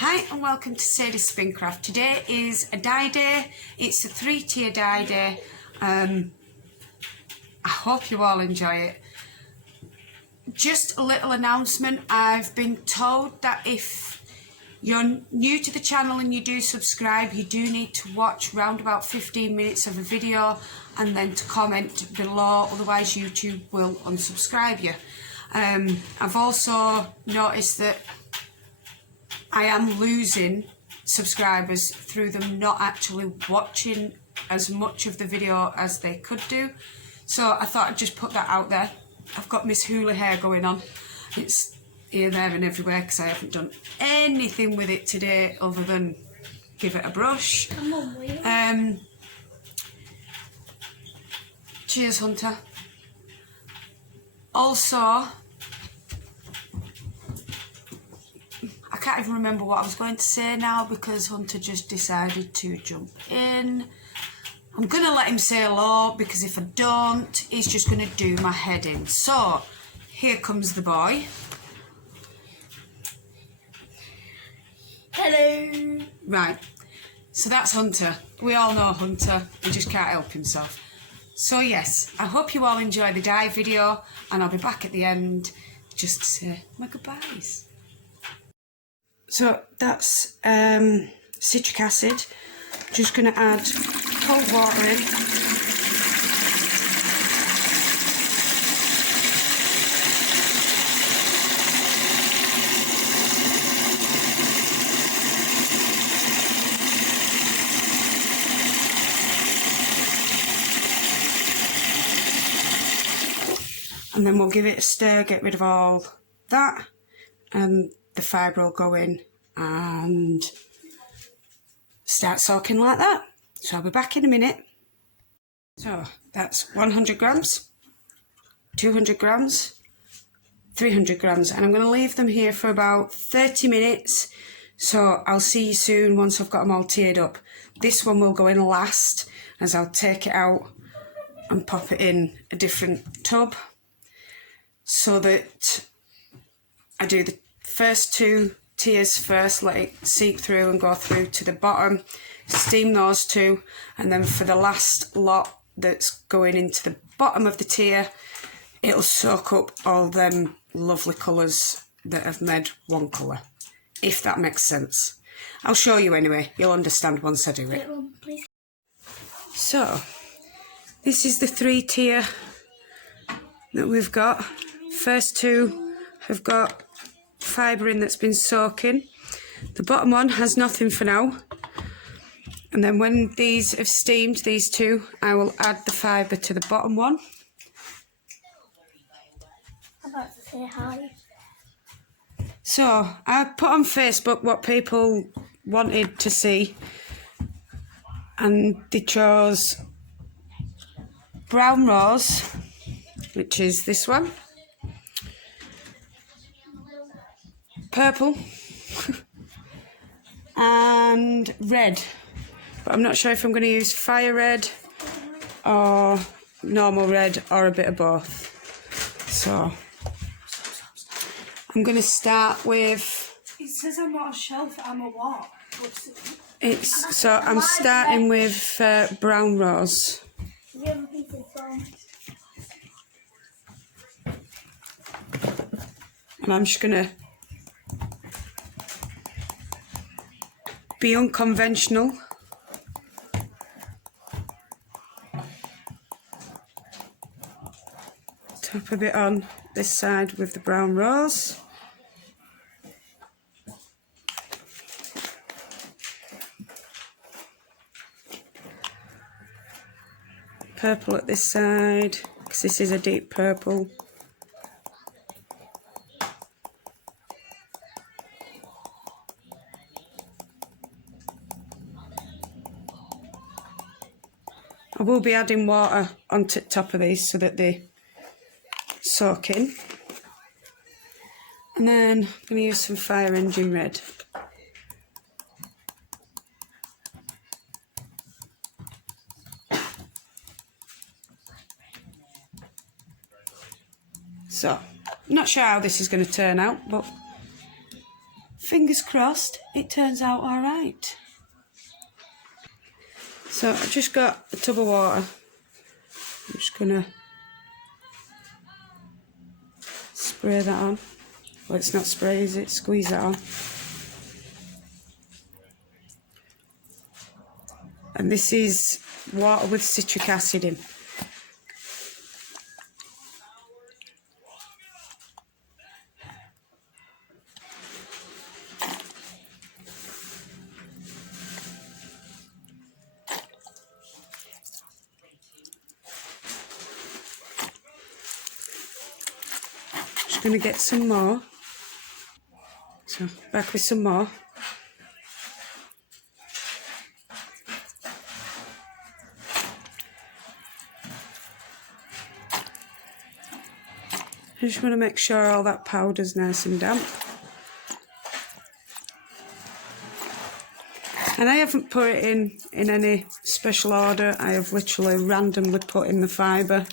Hi and welcome to Sadie's Spincraft. Today is a dye day. It's a 3-tier dye day. I hope you all enjoy it. Just a little announcement. I've been told that if you're new to the channel and you do subscribe, you do need to watch round about 15 minutes of a video and then to comment below, otherwise YouTube will unsubscribe you. I've also noticed that I am losing subscribers through them not actually watching as much of the video as they could do. So I thought I'd just put that out there. I've got Miss Hula hair going on. It's here, there and everywhere because I haven't done anything with it today other than give it a brush. Come on, will you? Cheers, Hunter. Also, I can't even remember what I was going to say now because Hunter just decided to jump in. I'm going to let him say hello because if I don't, he's just going to do my head in. So, here comes the boy. Hello. Right, so that's Hunter. We all know Hunter, he just can't help himself. So yes, I hope you all enjoy the dye video and I'll be back at the end just to say my goodbyes. So that's citric acid. Just going to add cold water in. And then we'll give it a stir, get rid of all that, and the fibre will go in and start soaking like that. So I'll be back in a minute. So that's 100 grams, 200 grams, 300 grams, and I'm going to leave them here for about 30 minutes. So I'll see you soon once I've got them all tiered up. This one will go in last as I'll take it out and pop it in a different tub so that I do the first two tiers first, let it seep through and go through to the bottom, steam those two, and then for the last lot that's going into the bottom of the tier, it'll soak up all them lovely colours that have made one colour, if that makes sense. I'll show you anyway, you'll understand once I do it. So, this is the 3-tier that we've got. First two have got fibre in that's been soaking. The bottom one has nothing for now. And then when these have steamed, these two, I will add the fibre to the bottom one. I'm about to say hi. So, I put on Facebook what people wanted to see. And they chose brown rose, which is this one. Purple and red, but I'm not sure if I'm going to use fire red or normal red or a bit of both. So I'm going to start with, It says I'm not a shelf, I'm a what? I'm starting with brown rose. You have a piece of foam. And I'm just going to be unconventional. Tap a bit on this side with the brown rose. Purple at this side, because this is a deep purple. I will be adding water onto the top of these so that they soak in. And then I'm going to use some Fire Engine Red. So, not sure how this is going to turn out, but fingers crossed it turns out all right. So I've just got a tub of water. I'm just gonna spray that on. Well, it's not spray, is it? Squeeze that on. And this is water with citric acid in. Just going to get some more. So back with some more. I just want to make sure all that powder's nice and damp. And I haven't put it in any special order. I have literally randomly put in the fibre.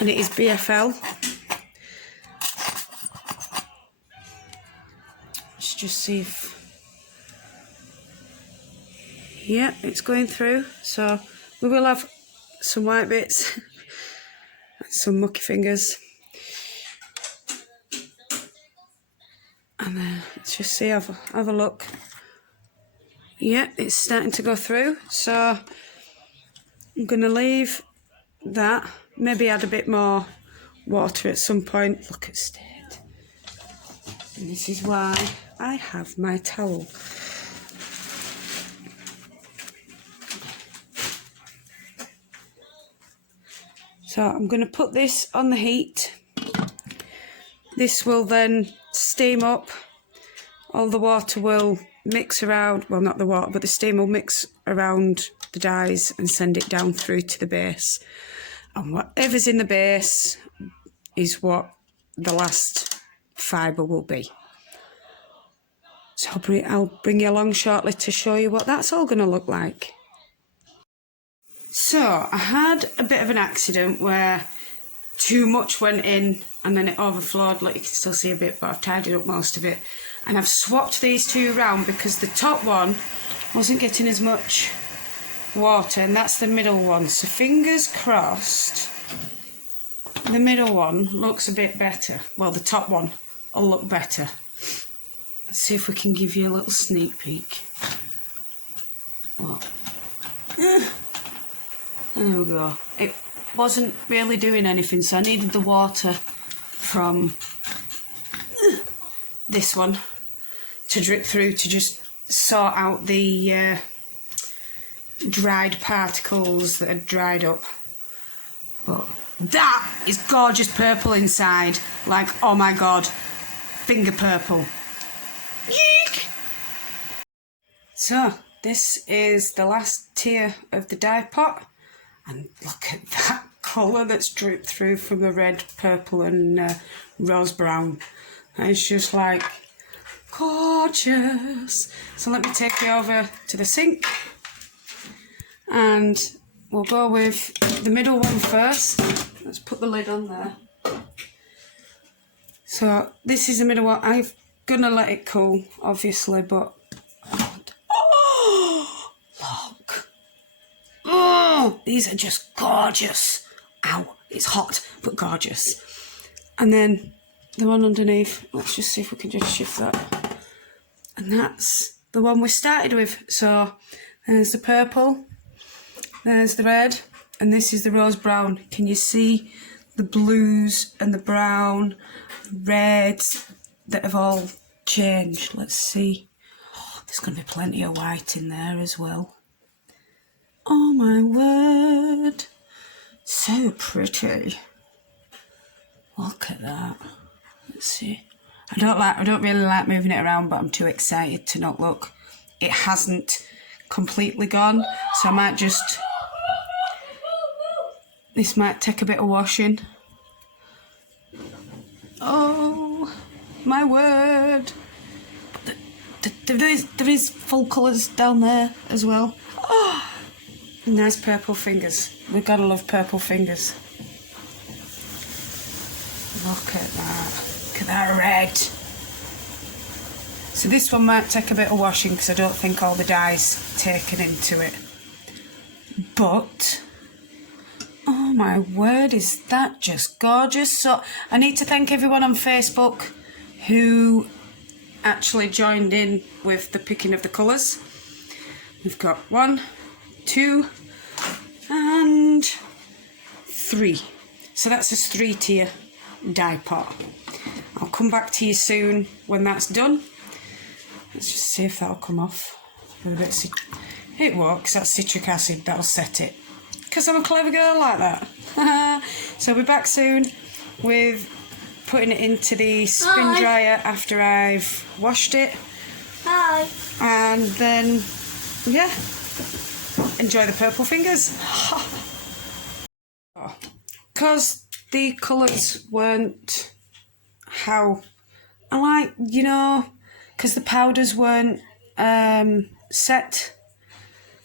And it is BFL. Let's just see if... Yeah, it's going through. So we will have some white bits. Some mucky fingers. And then let's just see, have a look. Yeah, it's starting to go through. So I'm going to leave that. Maybe add a bit more water at some point. Look at state. And this is why I have my towel. So I'm going to put this on the heat. This will then steam up. All the water will mix around, well, not the water, but the steam will mix around the dyes and send it down through to the base. And whatever's in the base is what the last fibre will be. So I'll bring you along shortly to show you what that's all going to look like. So I had a bit of an accident where too much went in and then it overflowed. Like, you can still see a bit, but I've tidied up most of it. And I've swapped these two around because the top one wasn't getting as much water, and that's the middle one. So fingers crossed the middle one looks a bit better. Well, the top one will look better. Let's see if we can give you a little sneak peek. What? There we go. It wasn't really doing anything, so I needed the water from this one to drip through to just sort out the dried particles that had dried up. But that is gorgeous purple inside. Like, oh my god, finger purple. Yeek! So this is the last tier of the dye pot, and look at that colour that's dripped through from the red, purple and rose brown. And it's just like gorgeous. So let me take you over to the sink and we'll go with the middle one first. Let's put the lid on there. So this is the middle one. I'm gonna let it cool, obviously, but oh, look. Oh, these are just gorgeous. Ow, it's hot, but gorgeous. And then the one underneath, let's just see if we can just shift that. And that's the one we started with. So there's the purple, there's the red, and this is the rose brown. Can you see the blues and the brown, reds that have all changed? Let's see. Oh, there's going to be plenty of white in there as well. Oh my word. So pretty. Look at that. Let's see. I don't really like moving it around, but I'm too excited to not look. It hasn't completely gone, so I might just... This might take a bit of washing. Oh, my word. There is full colours down there as well. Oh, nice purple fingers. We've got to love purple fingers. Look at that. Look at that red. So this one might take a bit of washing because I don't think all the dye's taken into it. But, oh my word, is that just gorgeous. So I need to thank everyone on Facebook who actually joined in with the picking of the colours. We've got 1, 2 and 3. So that's a 3-tier dye pot. I'll come back to you soon when that's done. Let's just see if that'll come off. With a bit of it won't, because that's citric acid, that'll set it. Because I'm a clever girl like that. So I'll be back soon with putting it into the spin dryer after I've washed it. Hi. And then, yeah, enjoy the purple fingers. Because the colours weren't how I like, you know, because the powders weren't set,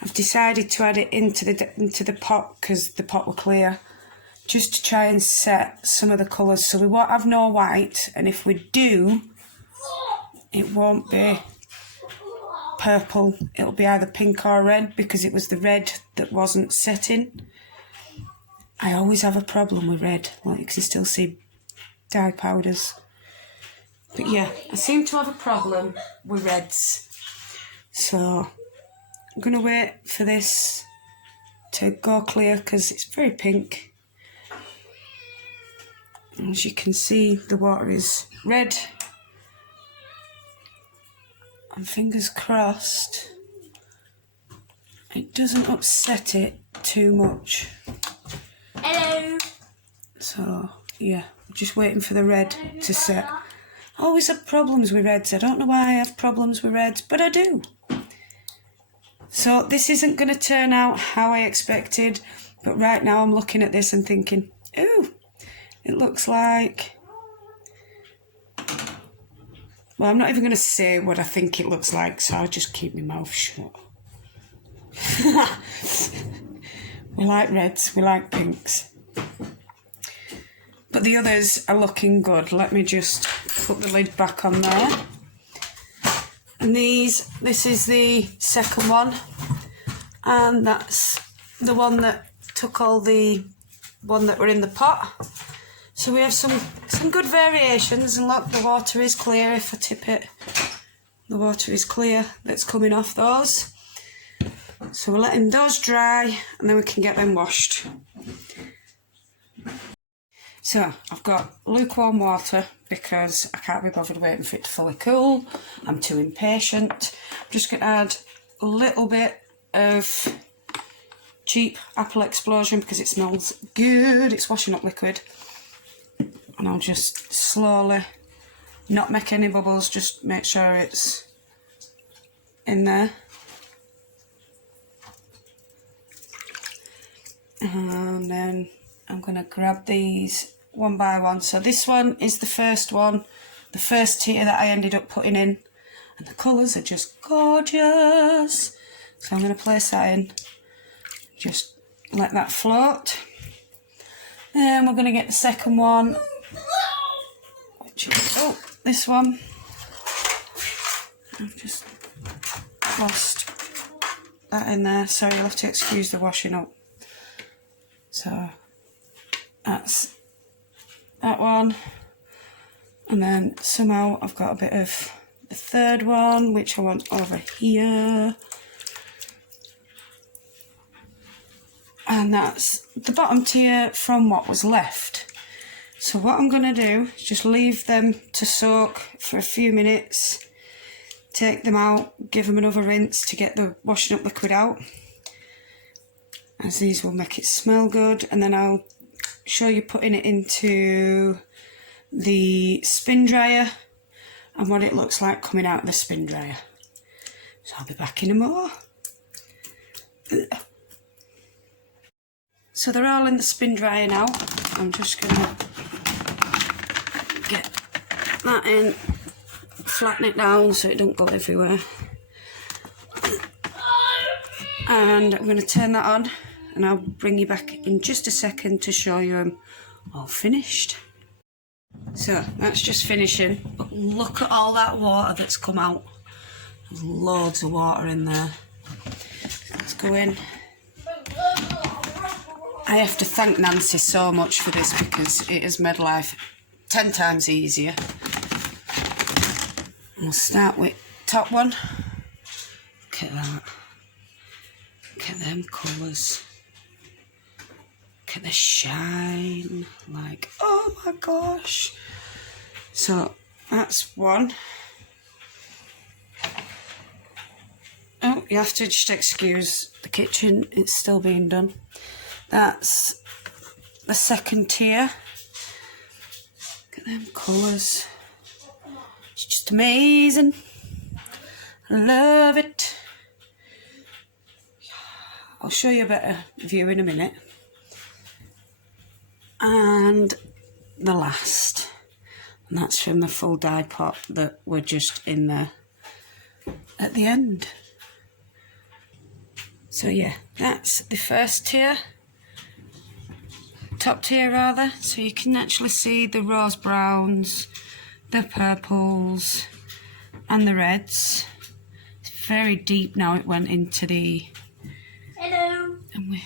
I've decided to add it into the pot because the pot were clear, just to try and set some of the colours so we won't have no white, and if we do, it won't be purple, it'll be either pink or red because it was the red that wasn't setting. I always have a problem with red, like you can still see dye powders. But yeah, I seem to have a problem with reds. So I'm going to wait for this to go clear because it's very pink. As you can see, the water is red. And fingers crossed, it doesn't upset it too much. Hello. So, yeah, just waiting for the red to set. I always have problems with reds. I don't know why I have problems with reds, but I do. So this isn't going to turn out how I expected, but right now I'm looking at this and thinking, ooh, it looks like... Well, I'm not even going to say what I think it looks like, so I'll just keep my mouth shut. We like reds, we like pinks. But the others are looking good. Let me just put the lid back on there. And this is the second one. And that's the one that took all the one that were in the pot. So we have some good variations, and look, the water is clear. If I tip it, the water is clear that's coming off those. So we're letting those dry and then we can get them washed. So I've got lukewarm water because I can't be bothered waiting for it to fully cool. I'm too impatient. I'm just going to add a little bit of cheap Apple Explosion because it smells good. It's washing up liquid. And I'll just slowly, not make any bubbles, just make sure it's in there. And then I'm going to grab these one by one. So this one is the first one, the first tier that I ended up putting in. And the colours are just gorgeous. So I'm going to place that in. Just let that float. Then we're going to get the second one. Which is, oh, this one. I've just lost that in there. Sorry, you'll have to excuse the washing up. So that's that one, and then somehow I've got a bit of the third one which I want over here, and that's the bottom tier from what was left. So what I'm going to do is just leave them to soak for a few minutes, take them out, give them another rinse to get the washing up liquid out, as these will make it smell good, and then I'll show you putting it into the spin dryer and what it looks like coming out of the spin dryer. So I'll be back in a more. So they're all in the spin dryer now. I'm just going to get that in, flatten it down so it don't go everywhere. And I'm going to turn that on, and I'll bring you back in just a second to show you them all finished. So that's just finishing, but look at all that water that's come out. There's loads of water in there. Let's go in. I have to thank Nancy so much for this because it has made life 10 times easier. We'll start with top one. Look at that. Look at them colours. Look at the shine. Like, oh my gosh. So that's one. Oh, you have to just excuse the kitchen. It's still being done. That's the second tier. Look at them colours. It's just amazing. I love it. I'll show you a better view in a minute. And the last. And that's from the full dye pot that were just in there at the end. So yeah, that's the first tier. Top tier rather. So you can actually see the rose browns, the purples and the reds. It's very deep now. It went into the... Hello. And we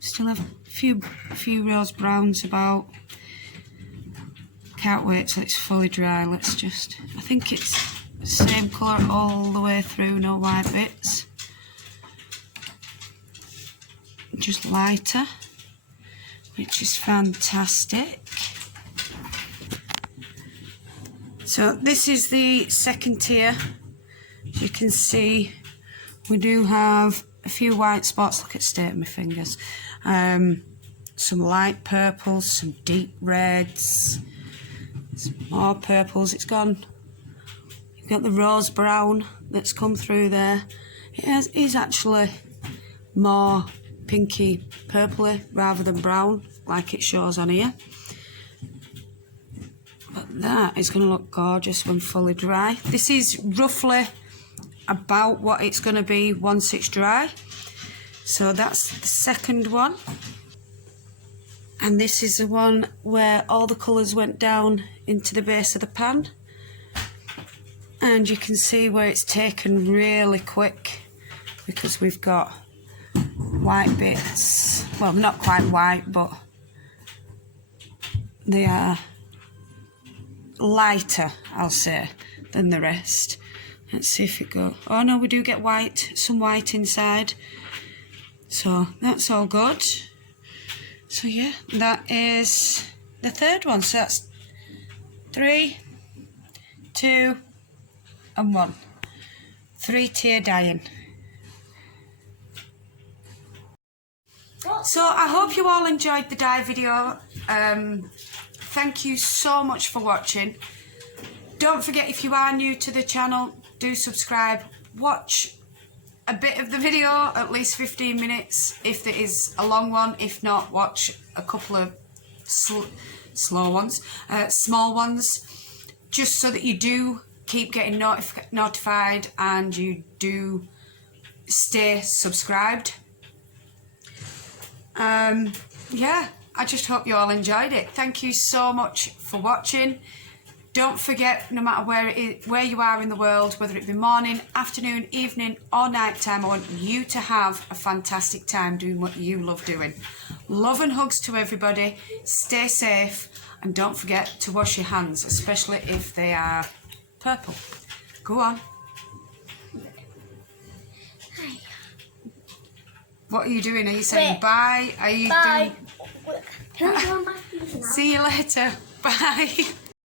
still have a few rose browns about. Can't wait till it's fully dry. Let's just... I think it's the same colour all the way through, no white bits. Just lighter, which is fantastic. So this is the second tier. As you can see, we do have a few white spots. Look at state of my fingers. Some light purples, some deep reds, some more purples. It's gone. You've got the rose brown that's come through there. It is actually more pinky purpley rather than brown like it shows on here. But that is going to look gorgeous when fully dry. This is roughly about what it's going to be once it's dry. So that's the second one. And this is the one where all the colours went down into the base of the pan. And you can see where it's taken really quick because we've got white bits. Well, not quite white, but they are lighter, I'll say, than the rest. Let's see if it goes. Oh no, we do get white, some white inside. So that's all good. So yeah, that is the third one. So that's 3, 2, and 1. 3-tier dyeing. So I hope you all enjoyed the dye video. Thank you so much for watching. Don't forget, if you are new to the channel, do subscribe. Watch a bit of the video, at least 15 minutes if it is a long one. If not, watch a couple of small ones, just so that you do keep getting notified and you do stay subscribed. Yeah, I just hope you all enjoyed it. Thank you so much for watching. Don't forget, no matter where you are in the world, whether it be morning, afternoon, evening or night time, I want you to have a fantastic time doing what you love doing. Love and hugs to everybody. Stay safe and don't forget to wash your hands, especially if they are purple. Go on. Hi. What are you doing? Are you saying Wait. bye? Are you Bye. doing... Can I go on my feet now? See you later. Bye.